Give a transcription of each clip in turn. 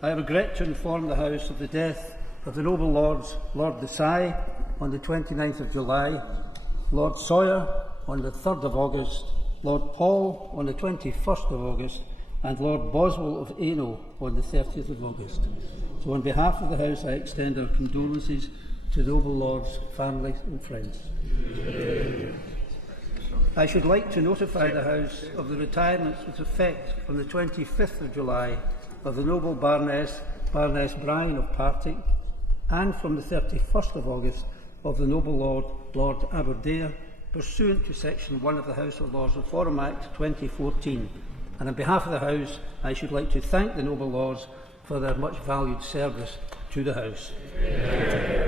I regret to inform the House of the death of the noble Lords Lord Desai on the 29th of July, Lord Sawyer on the 3rd of August, Lord Paul on the 21st of August, and Lord Boswell of Hainault on the 30th of August. So on behalf of the House, I extend our condolences to the noble Lord's family and friends. I should like to notify the House of the retirements with effect from the 25th of July of the noble Baroness Bryan of Partick, and from the 31st of August of the noble Lord Aberdare, pursuant to Section 1 of the House of Lords Reform Act 2014. And on behalf of the House, I should like to thank the noble Lords for their much valued service to the House.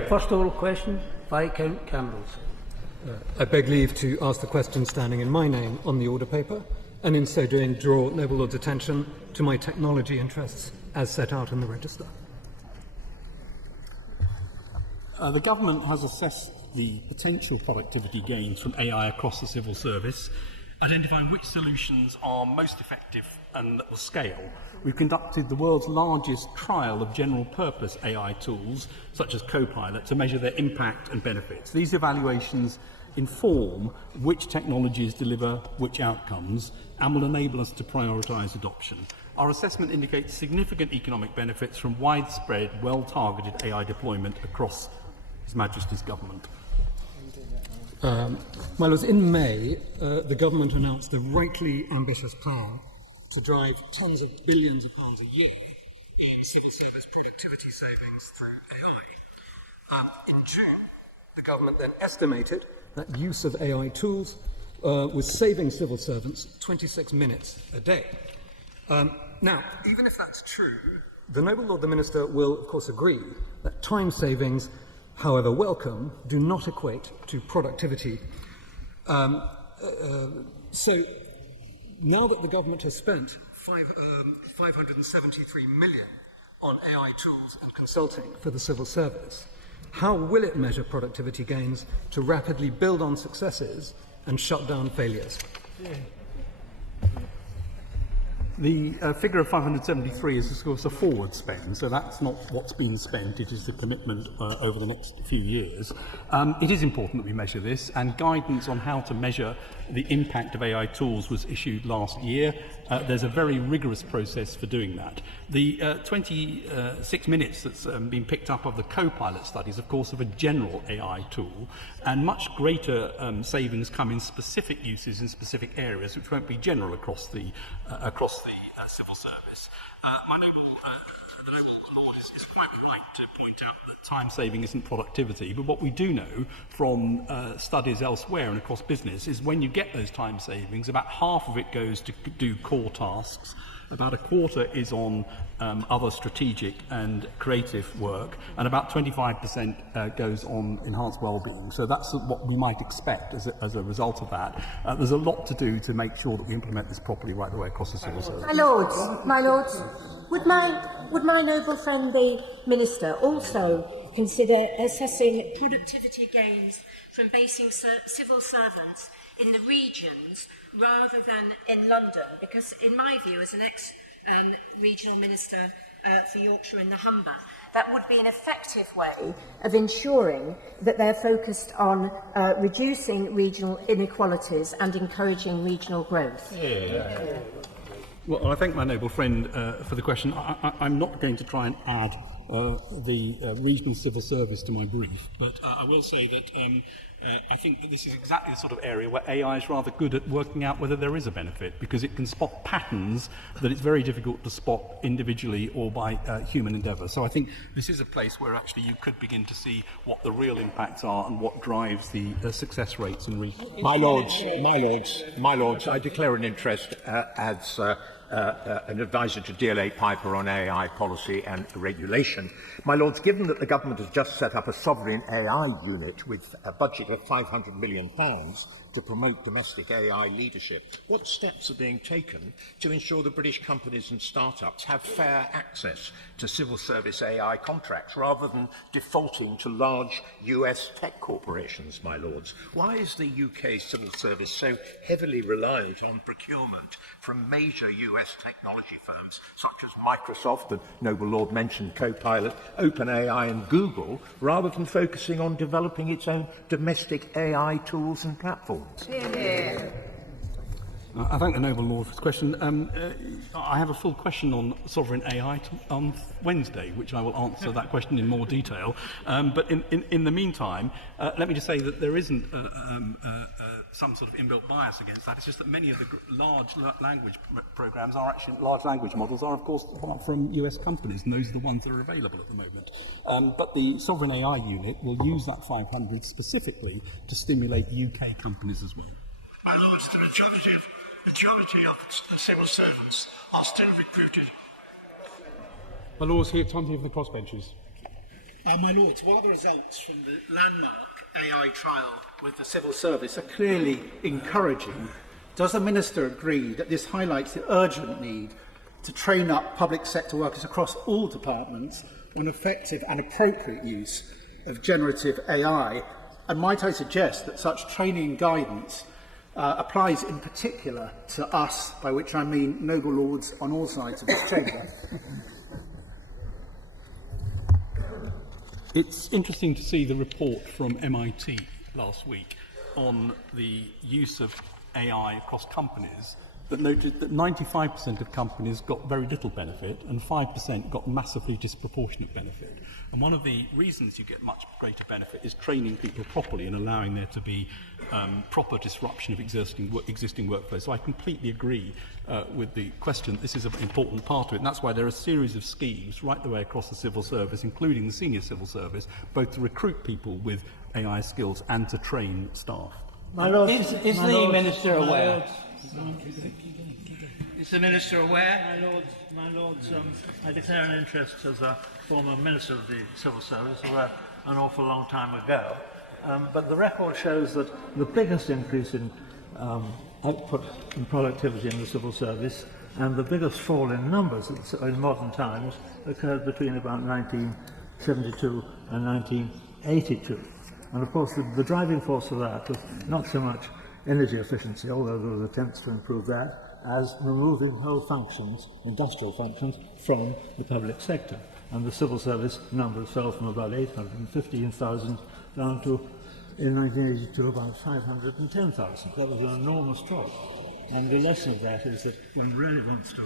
First oral question, Viscount Campbell. I beg leave to ask the question standing in my name on the order paper, and in so doing draw noble Lord's attention to my technology interests as set out in the register. The Government has assessed the potential productivity gains from AI across the civil service, identifying which solutions are most effective and that will scale. We've conducted the world's largest trial of general-purpose AI tools, such as Copilot, to measure their impact and benefits. These evaluations inform which technologies deliver which outcomes and will enable us to prioritise adoption. Our assessment indicates significant economic benefits from widespread, well-targeted AI deployment across His Majesty's government. My Lords, in May, the Government announced a rightly ambitious plan to drive tens of billions of pounds a year in civil service productivity savings through AI. In June, the Government then estimated that use of AI tools was saving civil servants 26 minutes a day. Now, even if that's true, the noble Lord the Minister will, of course, agree that time savings, however welcome, do not equate to productivity. So now that the Government has spent 573 million on AI tools and consulting for the civil service, how will it measure productivity gains to rapidly build on successes and shut down failures? The figure of 573 is, of course, a forward spend, so that's not what's been spent, it is the commitment over the next few years. It is important that we measure this, and guidance on how to measure the impact of AI tools was issued last year. There's a very rigorous process for doing that. The 26 minutes that's been picked up of the Copilot studies, of course, of a general AI tool, and much greater savings come in specific uses in specific areas, which won't be general across the civil service. The noble Lord is quite right to point out that time saving isn't productivity, but what we do know from studies elsewhere and across business is when you get those time savings, about half of it goes to do core tasks, about a quarter is on other strategic and creative work, and about 25% goes on enhanced well-being. So that's what we might expect as a result of that. There's a lot to do to make sure that we implement this properly right the way across the civil service. My Lords, would my noble friend the Minister also consider assessing productivity gains from basing civil servants in the regions rather than in London? Because in my view, as an ex-regional minister for Yorkshire and the Humber, that would be an effective way of ensuring that they're focused on reducing regional inequalities and encouraging regional growth. Well, I thank my noble friend for the question. I'm not going to try and add the regional civil service to my brief, but I will say that I think that this is exactly the sort of area where AI is rather good at working out whether there is a benefit, because it can spot patterns that it's very difficult to spot individually or by human endeavour. So I think this is a place where actually you could begin to see what the real impacts are and what drives the success rates in regions. My Lords, I declare an interest as an advisor to DLA Piper on AI policy and regulation. My Lords, given that the Government has just set up a sovereign AI unit with a budget of £500 million to promote domestic AI leadership, what steps are being taken to ensure that British companies and startups have fair access to civil service AI contracts rather than defaulting to large US tech corporations, my Lords? Why is the UK civil service so heavily reliant on procurement from major US technology firms such as Microsoft, the noble Lord mentioned Copilot, OpenAI and Google, rather than focusing on developing its own domestic AI tools and platforms? I thank the noble Lord for his question. I have a full question on sovereign AI on Wednesday, which I will answer that question in more detail. But in the meantime, let me just say that there isn't some sort of inbuilt bias against that. It's just that many of the large language programs are actually, large language models are, of course, from US companies, and those are the ones that are available at the moment. But the sovereign AI unit will use that 500 specifically to stimulate UK companies as well. My lords, the majority of the civil servants are still recruited. My lords, here, time to hear from the crossbenchers. My lords, while the results from the landmark AI trial with the civil service are clearly encouraging, does the Minister agree that this highlights the urgent need to train up public sector workers across all departments on effective and appropriate use of generative AI? And might I suggest that such training and guidance applies in particular to us, by which I mean noble lords on all sides of this chamber? It's interesting to see the report from MIT last week on the use of AI across companies that noted that 95% of companies got very little benefit and 5% got massively disproportionate benefit. And one of the reasons you get much greater benefit is training people properly and allowing there to be proper disruption of existing workflows. So I completely agree with the question. This is an important part of it, and that's why there are a series of schemes right the way across the civil service, including the senior civil service, both to recruit people with AI skills and to train staff. My Lord, is the Minister aware? Is the Minister aware? My Lords, I declare an interest as a former Minister of the Civil Service, an awful long time ago. But the record shows that the biggest increase in output and productivity in the civil service and the biggest fall in numbers in modern times occurred between about 1972 and 1982. And of course the driving force for that was not so much energy efficiency, although there were attempts to improve that, as removing whole functions, industrial functions, from the public sector. And the civil service numbers fell from about 815,000 down to, in 1982, about 510,000. That was an enormous drop. And the lesson of that is that one really wants to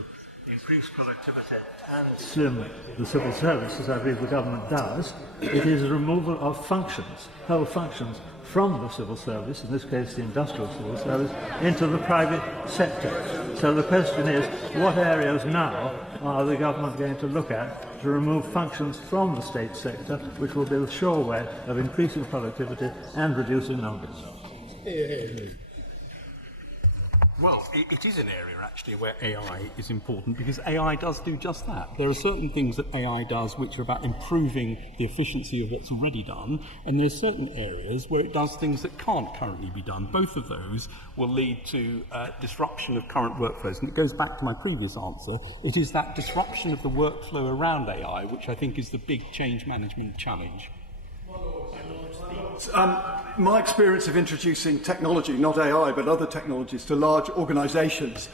increase productivity and slim the civil service, as I believe the government does. It is a removal of functions, whole functions, from the civil service, in this case the industrial civil service, into the private sector. So the question is, what areas now are the government going to look at to remove functions from the state sector, which will be the sure way of increasing productivity and reducing numbers? Well, it is an area actually where AI is important, because AI does do just that. There are certain things that AI does which are about improving the efficiency of what's already done, and there's certain areas where it does things that can't currently be done. Both of those will lead to disruption of current workflows, and it goes back to my previous answer. It is that disruption of the workflow around AI which I think is the big change management challenge. My experience of introducing technology, not AI, but other technologies, to large organisations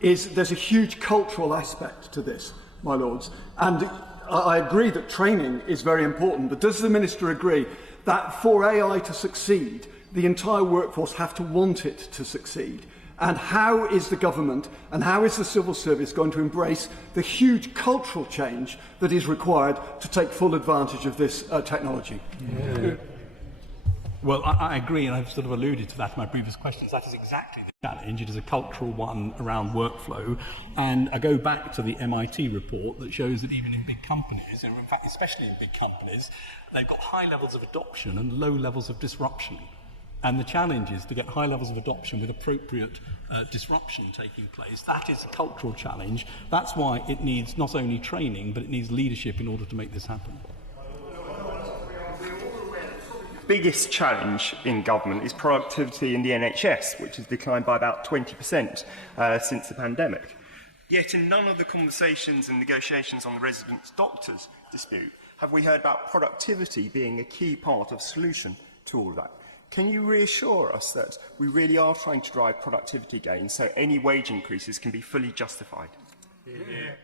is there's a huge cultural aspect to this, my lords. And I agree that training is very important, but does the Minister agree that for AI to succeed, the entire workforce have to want it to succeed? And how is the government and how is the civil service going to embrace the huge cultural change that is required to take full advantage of this technology? Yeah. Well, I agree, and I've sort of alluded to that in my previous questions. That is exactly the challenge. It is a cultural one around workflow. And I go back to the MIT report that shows that even in big companies, and in fact, especially in big companies, they've got high levels of adoption and low levels of disruption. And the challenge is to get high levels of adoption with appropriate disruption taking place. That is a cultural challenge. That's why it needs not only training, but it needs leadership in order to make this happen. Biggest challenge in government is productivity in the NHS, which has declined by about 20% since the pandemic. Yet in none of the conversations and negotiations on the residents' doctors dispute have we heard about productivity being a key part of the solution to all of that. Can you reassure us that we really are trying to drive productivity gains so any wage increases can be fully justified? Yeah.